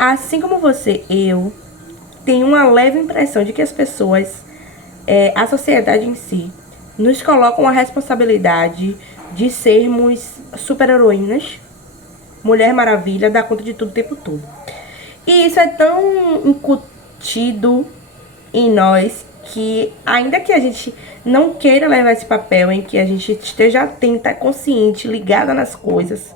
assim como você, eu tenho uma leve impressão de que as pessoas, a sociedade em si, nos colocam a responsabilidade de sermos super-heroínas, Mulher Maravilha, dá conta de tudo o tempo todo. E isso é tão incutido em nós que, ainda que a gente não queira levar esse papel, em que a gente esteja atenta, consciente, ligada nas coisas,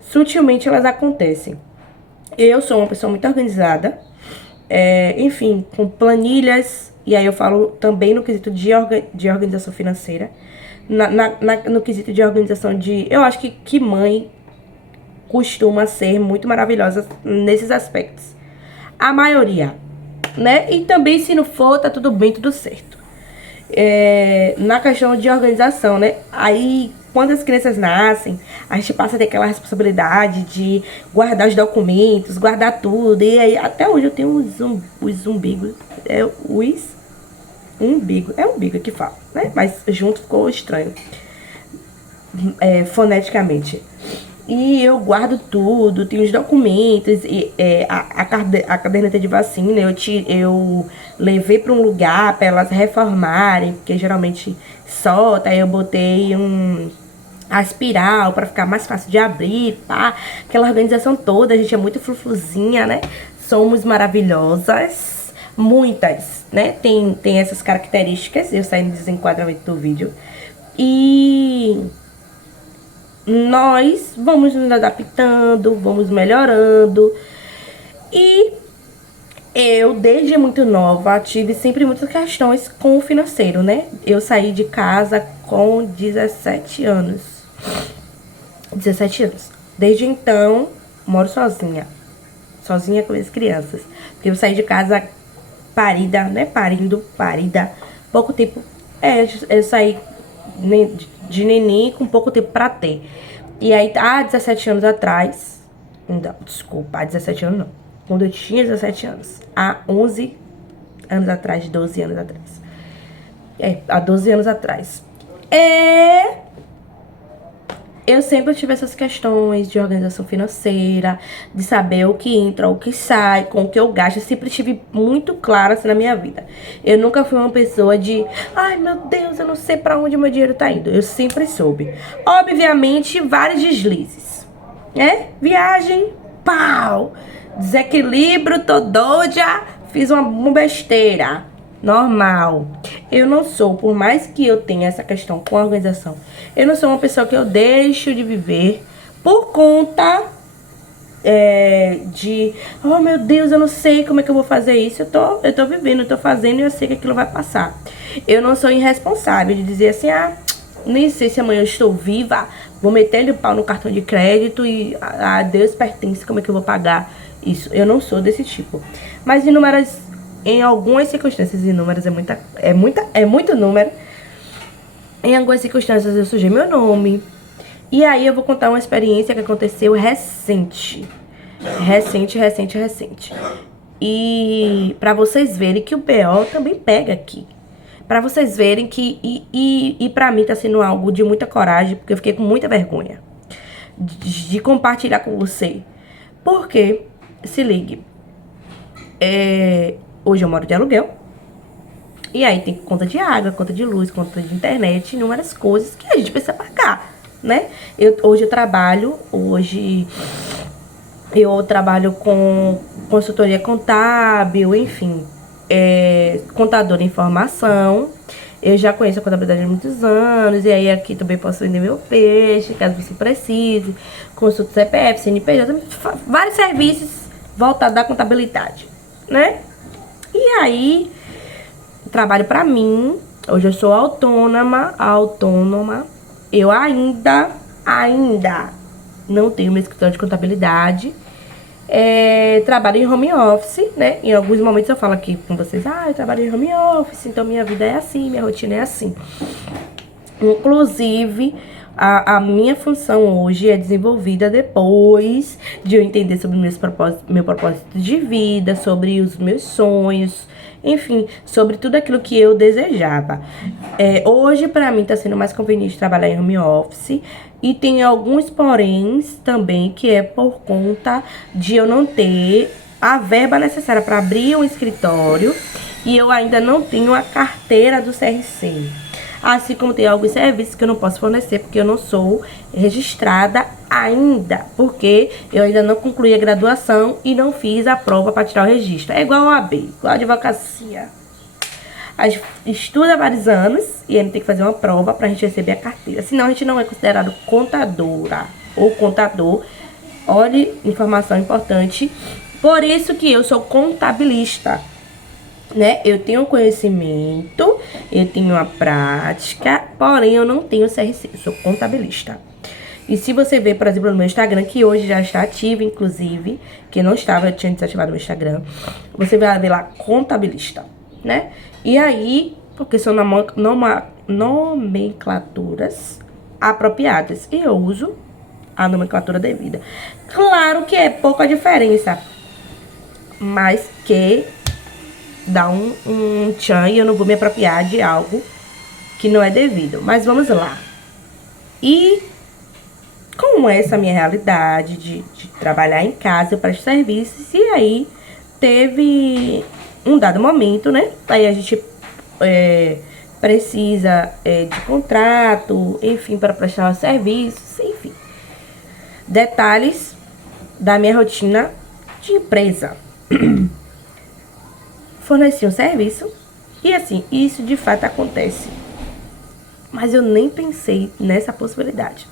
sutilmente elas acontecem. Eu sou uma pessoa muito organizada, enfim, com planilhas, e aí eu falo também no quesito de organização financeira, no quesito de organização de... Eu acho que mãe costuma ser muito maravilhosa nesses aspectos. A maioria, né? E também, se não for, tá tudo bem, tudo certo. Na questão de organização, né? Aí, quando as crianças nascem, a gente passa a ter aquela responsabilidade de guardar os documentos, guardar tudo. E aí, até hoje eu tenho os umbigos. Umbigo. É umbigo que fala, né? Mas junto ficou estranho. Foneticamente. E eu guardo tudo, tenho os documentos, e, a caderneta de vacina eu levei para um lugar para elas reformarem, porque geralmente solta, aí eu botei a espiral para ficar mais fácil de abrir, pá. Aquela organização toda, a gente é muito frufruzinha, né? Somos maravilhosas, muitas, né? Tem essas características, eu saí no desenquadramento do vídeo. E nós vamos nos adaptando, vamos melhorando. E eu, desde muito nova, tive sempre muitas questões com o financeiro, né? Eu saí de casa com 17 anos. 17 anos. Desde então, moro sozinha. Sozinha com as crianças. Porque eu saí de casa parida, né? Parida. Pouco tempo. Eu saí de neném com pouco tempo pra ter. E aí, há 17 anos atrás... Não, desculpa, há 17 anos não. Quando eu tinha 17 anos. Há 11 anos atrás, 12 anos atrás. Há 12 anos atrás. Eu sempre tive essas questões de organização financeira, de saber o que entra, o que sai, com o que eu gasto. Eu sempre tive muito claro assim na minha vida. Eu nunca fui uma pessoa de... Ai, meu Deus, eu não sei pra onde o meu dinheiro tá indo. Eu sempre soube. Obviamente, vários deslizes, né? Viagem, pau! Desequilíbrio, tô doida, fiz uma besteira. Normal. Eu não sou, por mais que eu tenha essa questão com a organização, eu não sou uma pessoa que eu deixo de viver por conta de... Oh, meu Deus, eu não sei como é que eu vou fazer isso. Eu tô vivendo, eu tô fazendo e eu sei que aquilo vai passar. Eu não sou irresponsável de dizer assim, nem sei se amanhã eu estou viva, vou meter o pau no cartão de crédito e a Deus pertence, como é que eu vou pagar isso. Eu não sou desse tipo. Mas em algumas circunstâncias, inúmeras, é muito número. Em algumas circunstâncias eu sujei meu nome. E aí eu vou contar uma experiência que aconteceu recente. Recente. E pra vocês verem que o BO também pega aqui. Pra vocês verem que... E pra mim tá sendo algo de muita coragem, porque eu fiquei com muita vergonha de compartilhar com você. Porque, se ligue, hoje eu moro de aluguel. E aí tem conta de água, conta de luz, conta de internet, inúmeras coisas que a gente precisa pagar, né? Hoje eu trabalho com consultoria contábil, enfim, contadora em formação. Eu já conheço a contabilidade há muitos anos, e aí aqui também posso vender meu peixe, caso você precise. Consulta CPF, CNPJ, vários serviços voltados à contabilidade, né? E aí, trabalho pra mim. Hoje eu sou autônoma. Eu ainda não tenho meu escritório de contabilidade. Trabalho em home office, né? Em alguns momentos eu falo aqui com vocês, eu trabalho em home office, então minha vida é assim, minha rotina é assim. Inclusive, A minha função hoje é desenvolvida depois de eu entender sobre meu propósito de vida, sobre os meus sonhos, enfim, sobre tudo aquilo que eu desejava. Hoje, para mim, tá sendo mais conveniente trabalhar em home office. E tem alguns poréns também, que é por conta de eu não ter a verba necessária para abrir um escritório. E eu ainda não tenho a carteira do CRC. Assim como tem alguns serviços que eu não posso fornecer, porque eu não sou registrada ainda. Porque eu ainda não concluí a graduação e não fiz a prova para tirar o registro. É igual a OAB, igual a advocacia. A gente estuda vários anos e a gente tem que fazer uma prova pra gente receber a carteira. Senão a gente não é considerado contadora ou contador. Olha, informação importante. Por isso que eu sou contabilista, né? Eu tenho conhecimento, eu tenho a prática, porém eu não tenho CRC, eu sou contabilista. E se você ver, por exemplo, no meu Instagram, que hoje já está ativo, inclusive, que não estava, eu tinha desativado o meu Instagram, você vai ver lá, contabilista, né? E aí, porque são nomenclaturas apropriadas, e eu uso a nomenclatura devida. Claro que é pouca diferença, mas que dá um tchan e eu não vou me apropriar de algo que não é devido. Mas vamos lá. E com essa minha realidade de trabalhar em casa, eu presto serviços. E aí teve um dado momento, né? Aí a gente precisa de contrato, enfim, para prestar serviços, enfim. Detalhes da minha rotina de empresa. Forneci um serviço e assim, isso de fato acontece. Mas eu nem pensei nessa possibilidade.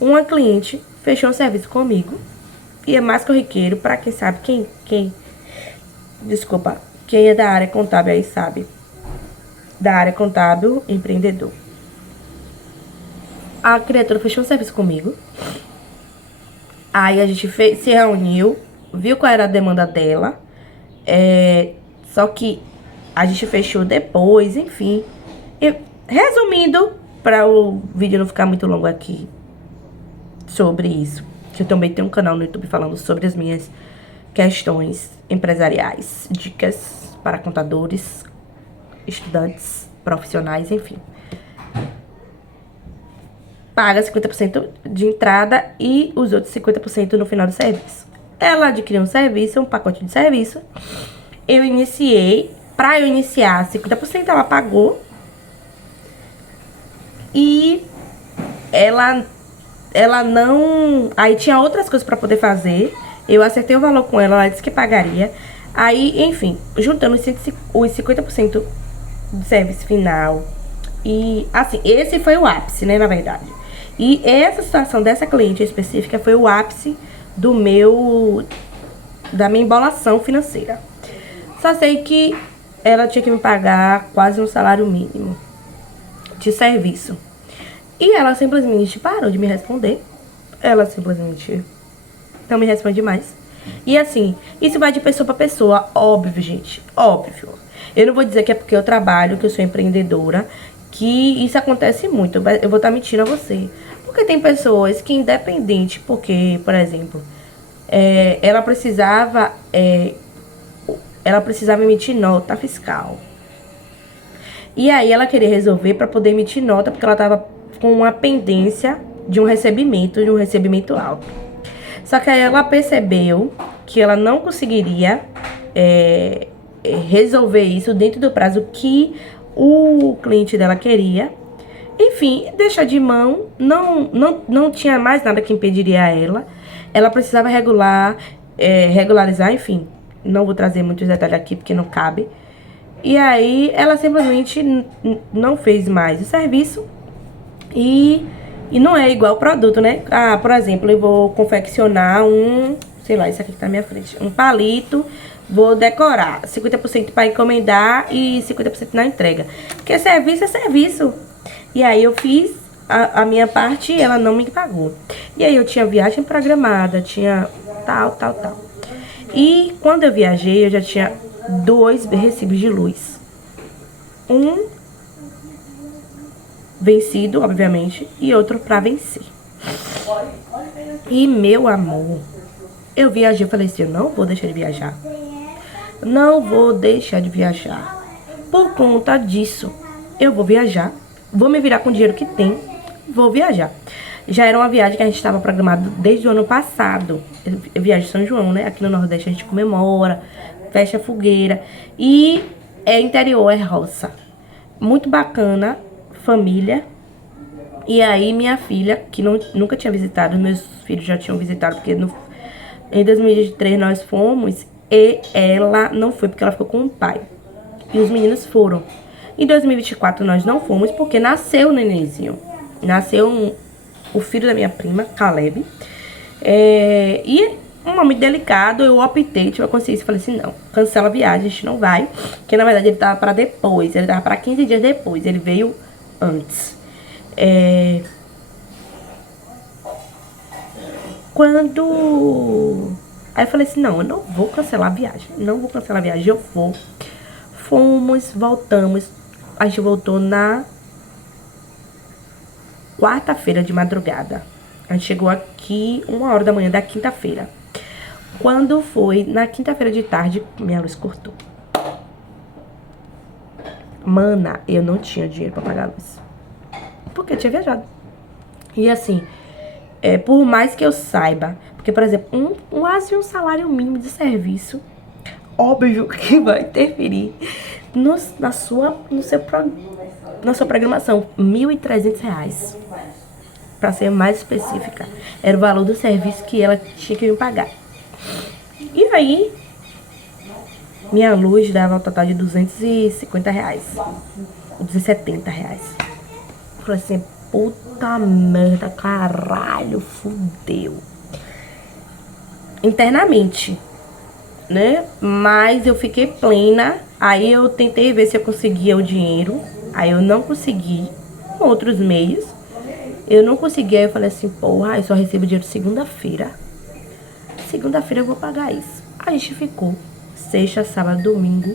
Uma cliente fechou um serviço comigo e é mais corriqueiro para quem sabe, quem é da área contábil aí sabe. Da área contábil, empreendedor. A criatura fechou um serviço comigo. Aí a gente se reuniu, viu qual era a demanda dela. Só que a gente fechou depois, enfim. Resumindo, para o vídeo não ficar muito longo aqui sobre isso, que eu também tenho um canal no YouTube falando sobre as minhas questões empresariais, dicas para contadores, estudantes, profissionais, enfim. Paga 50% de entrada e os outros 50% no final do serviço. Ela adquiriu um serviço, um pacote de serviço. Eu iniciei. Pra eu iniciar, 50% ela pagou. E ela não... Aí tinha outras coisas pra poder fazer. Eu acertei o valor com ela, ela disse que pagaria. Aí, enfim, juntando os 50% do serviço final. E, assim, esse foi o ápice, né, na verdade. E essa situação dessa cliente específica foi o ápice da minha embolação financeira. Só sei que ela tinha que me pagar quase um salário mínimo de serviço. E ela simplesmente parou de me responder. Ela simplesmente não me responde mais. E assim, isso vai de pessoa pra pessoa, óbvio, gente, óbvio. Eu não vou dizer que é porque eu trabalho, que eu sou empreendedora, que isso acontece muito. Eu vou estar mentindo a você. Porque tem pessoas que, independente, porque, por exemplo, ela precisava emitir nota fiscal. E aí ela queria resolver para poder emitir nota, porque ela estava com uma pendência de um recebimento alto. Só que aí ela percebeu que ela não conseguiria resolver isso dentro do prazo que o cliente dela queria. Enfim, deixa de mão, não tinha mais nada que impediria ela. Ela precisava regularizar, enfim. Não vou trazer muitos detalhes aqui porque não cabe. E aí ela simplesmente não fez mais o serviço. E não é igual o produto, né? Ah, por exemplo, eu vou confeccionar sei lá, isso aqui que tá na minha frente, um palito. Vou decorar 50% para encomendar e 50% na entrega. Porque serviço é serviço. E aí eu fiz a minha parte e ela não me pagou. E aí eu tinha viagem programada, tinha tal. E quando eu viajei, eu já tinha 2 recibos de luz. Um vencido, obviamente, e outro pra vencer. E, meu amor, eu viajei, eu falei assim, eu não vou deixar de viajar. Não vou deixar de viajar. Por conta disso, eu vou viajar, vou me virar com o dinheiro que tem, vou viajar. Já era uma viagem que a gente estava programado desde o ano passado. Eu viajo de São João, né? Aqui no Nordeste a gente comemora, fecha fogueira. E é interior, é roça. Muito bacana, família. E aí minha filha, que nunca tinha visitado, meus filhos já tinham visitado, porque em 2023 nós fomos, e ela não foi porque ela ficou com o pai. E os meninos foram. Em 2024 nós não fomos porque nasceu o nenenzinho. Nasceu o filho da minha prima, Caleb. E um momento delicado, eu optei, tive a consciência e falei assim, não, cancela a viagem, a gente não vai. Porque na verdade ele tava pra depois, ele tava pra 15 dias depois, ele veio antes. Aí eu falei assim, não, eu não vou cancelar a viagem. Não vou cancelar a viagem, eu vou. Fomos, voltamos. A gente voltou na quarta-feira de madrugada. A gente chegou aqui 1h da manhã da quinta-feira. Quando foi na quinta-feira de tarde, minha luz cortou. Mana, eu não tinha dinheiro pra pagar a luz. Porque eu tinha viajado. E assim, por mais que eu saiba, porque, por exemplo, quase um salário mínimo de serviço, óbvio que vai interferir na sua programação. R$ 1.300, pra ser mais específica. Era o valor do serviço que ela tinha que me pagar. E aí, minha luz dava um total de R$ 250, R$ 270. Falei assim, puta merda, caralho, fudeu. Internamente, né? Mas eu fiquei plena. Aí eu tentei ver se eu conseguia o dinheiro. Aí eu não consegui. Com outros meios eu não consegui. Aí eu falei assim, porra, eu só recebo dinheiro segunda-feira. Segunda-feira eu vou pagar isso. A gente ficou sexta, sábado, domingo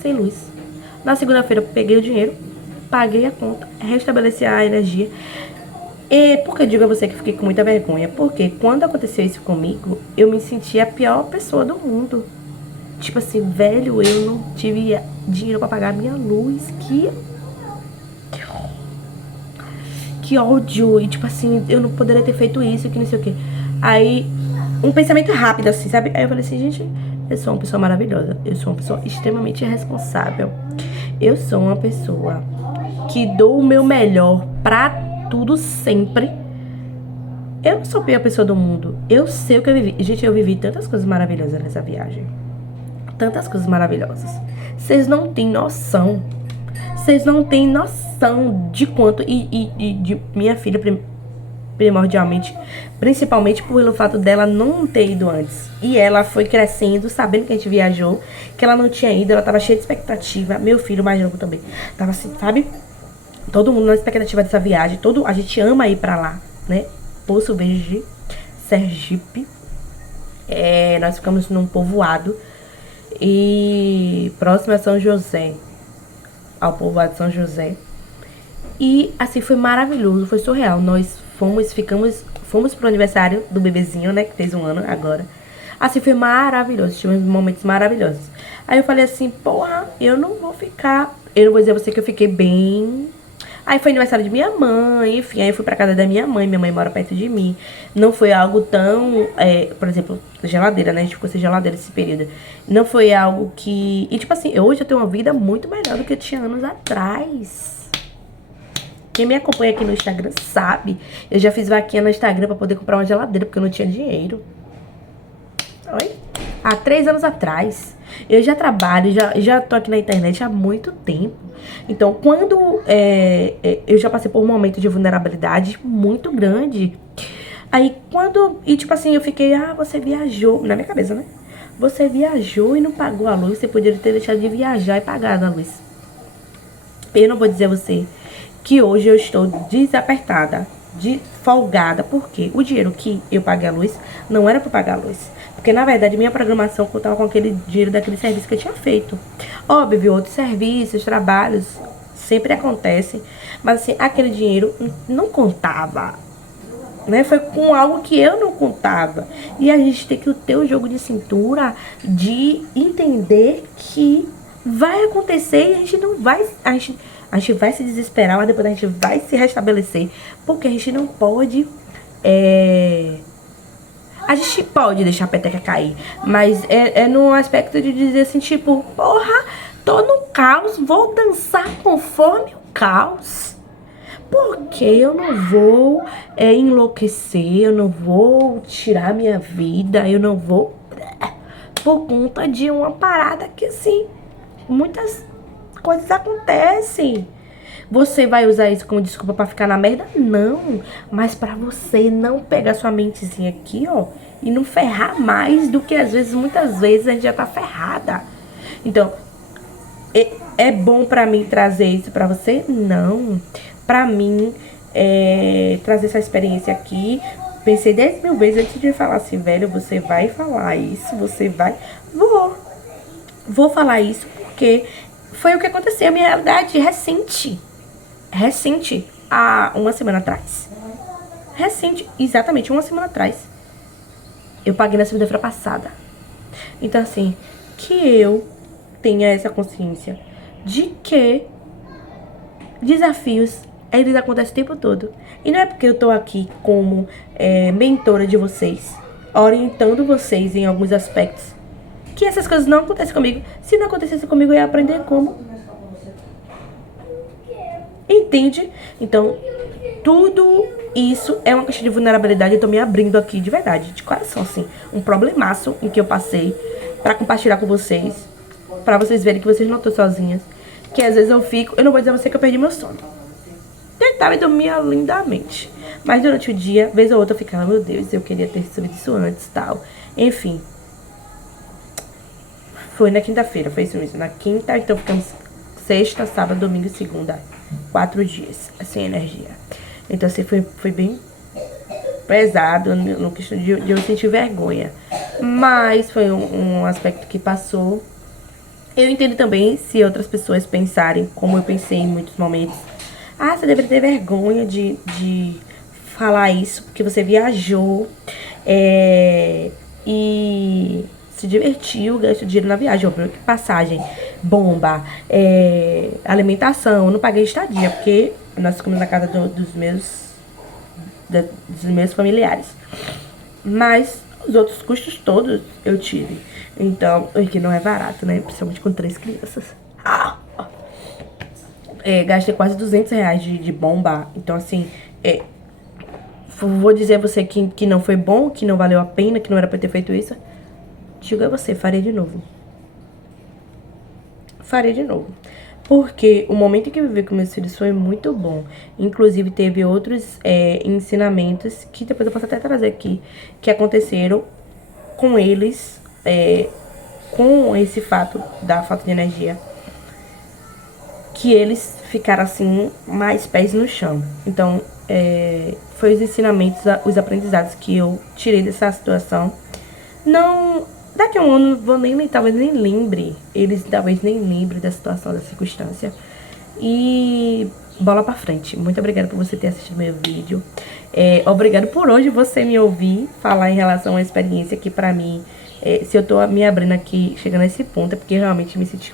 sem luz. Na segunda-feira eu peguei o dinheiro, paguei a conta, restabeleci a energia. E por que eu digo a você que fiquei com muita vergonha? Porque quando aconteceu isso comigo, eu me senti a pior pessoa do mundo. Tipo assim, velho, eu não tive dinheiro pra pagar a minha luz. Que ódio. E tipo assim, eu não poderia ter feito isso, que não sei o que. Aí, um pensamento rápido assim, sabe? Aí eu falei assim, gente, eu sou uma pessoa maravilhosa. Eu sou uma pessoa extremamente responsável. Eu sou uma pessoa que dou o meu melhor pra tudo sempre. Eu não sou a pior pessoa do mundo. Eu sei o que eu vivi. Gente, eu vivi tantas coisas maravilhosas nessa viagem. Tantas coisas maravilhosas. Vocês não têm noção. Vocês não têm noção de quanto. E de minha filha, primordialmente, principalmente pelo fato dela não ter ido antes. E ela foi crescendo, sabendo que a gente viajou, que ela não tinha ido, ela tava cheia de expectativa. Meu filho mais novo também. Tava assim, sabe? Todo mundo na expectativa dessa viagem. A gente ama ir pra lá, né? Poço Verde, Sergipe. Nós ficamos num povoado. E próximo a São José. Ao povoado de São José. E assim, foi maravilhoso, foi surreal. Nós fomos pro aniversário do bebezinho, né? Que fez 1 ano agora. Assim, foi maravilhoso, tivemos momentos maravilhosos. Aí eu falei assim, porra, eu não vou ficar. Eu não vou dizer a você que eu fiquei bem. Aí foi aniversário de minha mãe, enfim, aí eu fui pra casa da minha mãe mora perto de mim. Não foi algo tão, por exemplo, geladeira, né? A gente ficou sem geladeira esse período. Não foi algo que... E tipo assim, hoje eu tenho uma vida muito melhor do que eu tinha anos atrás. Quem me acompanha aqui no Instagram sabe. Eu já fiz vaquinha no Instagram pra poder comprar uma geladeira, porque eu não tinha dinheiro. Oi? Há 3 anos atrás. Eu já trabalho, já tô aqui na internet há muito tempo. Então, quando eu já passei por um momento de vulnerabilidade muito grande. Aí, e tipo assim, eu fiquei, você viajou. Na minha cabeça, né? Você viajou e não pagou a luz. Você poderia ter deixado de viajar e pagado a luz. Eu não vou dizer a você que hoje eu estou desapertada, folgada. Porque o dinheiro que eu paguei a luz não era pra pagar a luz. Porque, na verdade, minha programação contava com aquele dinheiro daquele serviço que eu tinha feito. Óbvio, outros serviços, trabalhos, sempre acontece, mas assim, aquele dinheiro não contava, né? Foi com algo que eu não contava. E a gente tem que ter o jogo de cintura de entender que vai acontecer e a gente não vai. A gente vai se desesperar, mas depois a gente vai se restabelecer. Porque a gente não pode. A gente pode deixar a peteca cair. Mas é no aspecto de dizer assim, tipo, porra, tô no caos, vou dançar conforme o caos. Porque eu não vou enlouquecer, eu não vou tirar minha vida, eu não vou... Por conta de uma parada que, assim, muitas coisas acontecem. Você vai usar isso como desculpa pra ficar na merda? Não. Mas pra você não pegar sua mentezinha aqui, ó, e não ferrar mais do que, às vezes, muitas vezes, a gente já tá ferrada. Então, é bom pra mim trazer isso pra você? Não. Pra mim, trazer essa experiência aqui, pensei 10 mil vezes antes de falar assim, velho, você vai falar isso, você vai... Vou falar isso porque foi o que aconteceu, a minha realidade recente, há uma semana atrás. Recente, exatamente uma semana atrás. Eu paguei na segunda-feira passada. Então, assim, que eu tenha essa consciência de que desafios, eles acontecem o tempo todo. E não é porque eu tô aqui como mentora de vocês, orientando vocês em alguns aspectos, que essas coisas não acontecem comigo. Se não acontecesse comigo, eu ia aprender como. Entende? Então, tudo isso é uma questão de vulnerabilidade. Eu tô me abrindo aqui de verdade, de coração, assim. Um problemaço em que eu passei pra compartilhar com vocês, pra vocês verem que vocês não estão sozinhas. Que às vezes eu não vou dizer a você que eu perdi meu sono. Tentava dormir lindamente. Mas durante o dia, vez ou outra, eu ficava, meu Deus, eu queria ter recebido isso antes, tal. Enfim. Foi na quinta-feira, foi isso mesmo. Na quinta, então ficamos sexta, sábado, domingo e segunda. 4 dias, sem energia. Então, assim, foi bem pesado, no questão de eu sentir vergonha. Mas foi um aspecto que passou. Eu entendo também se outras pessoas pensarem, como eu pensei em muitos momentos. Ah, você deveria ter vergonha de falar isso, porque você viajou e se divertiu, gastou dinheiro na viagem, passagem, bomba, alimentação. Eu não paguei estadia, porque nós ficamos na casa dos meus familiares. Mas os outros custos todos eu tive. Então, que não é barato, né? Principalmente com 3 crianças. Gastei quase R$200 de bomba. Então, assim, vou dizer a você que não foi bom, que não valeu a pena, que não era pra ter feito isso. Digo a você, farei de novo. Farei de novo. Porque o momento que eu vivi com meus filhos foi muito bom. Inclusive, teve outros ensinamentos que depois eu posso até trazer aqui, que aconteceram com eles, com esse fato da falta de energia, que eles ficaram assim, mais pés no chão. Então, foi os ensinamentos, os aprendizados que eu tirei dessa situação. Não, daqui a um ano, talvez nem lembre, eles talvez nem lembrem da situação, da circunstância. E bola pra frente. Muito obrigada por você ter assistido meu vídeo. Obrigado por hoje você me ouvir falar em relação à experiência que pra mim, se eu tô me abrindo aqui, chegando a esse ponto, é porque realmente me senti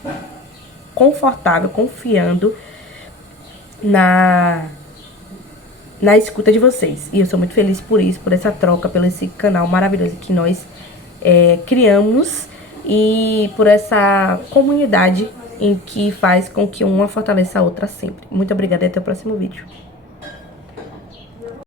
confortável, confiando na escuta de vocês. E eu sou muito feliz por isso, por essa troca, pelo esse canal maravilhoso que nós criamos e por essa comunidade em que faz com que uma fortaleça a outra sempre. Muito obrigada e até o próximo vídeo.